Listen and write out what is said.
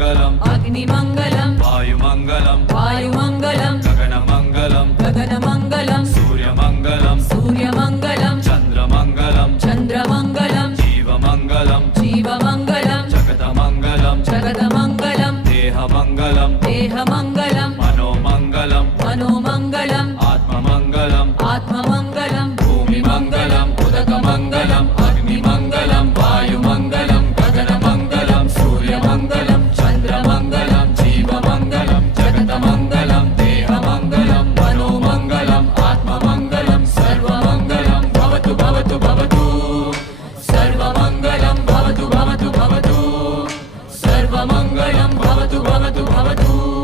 अग्निमङ्गलम् अग्निमङ्गलम् वायुमङ्गलम् वायुमङ्गलम् गगनमङ्गलम् गगनमङ्गलम् सूर्यमङ्गलम् सूर्यमङ्गलम् चन्द्रमङ्गलम् चन्द्रमङ्गलम् जीवमङ्गलम् जीवमङ्गलम् जगतमङ्गलम् जगदमङ्गलम् देहमङ्गलम् देहमङ्गलम् मनोमङ्गलम् मनोमङ्गलम् आत्ममङ्गलम् आत्ममङ्गलम् भूमिमङ्गलम् उदकमङ्गलम् अग्निमङ्गलम् वायुमङ्गलम् गगनमङ्गलम् सूर्यमङ्गलम् चन्द्रमङ्गलम् जीवमङ्गलम् जगतमङ्गलम् देहमङ्गलम् मनोमङ्गलम् आत्ममङ्गलम् सर्वमङ्गलम् भवतु भवतु भवतु सर्वमङ्गलम् भवतु भवतु भवतु सर्वमङ्गलम् भवतु भवतु भवतु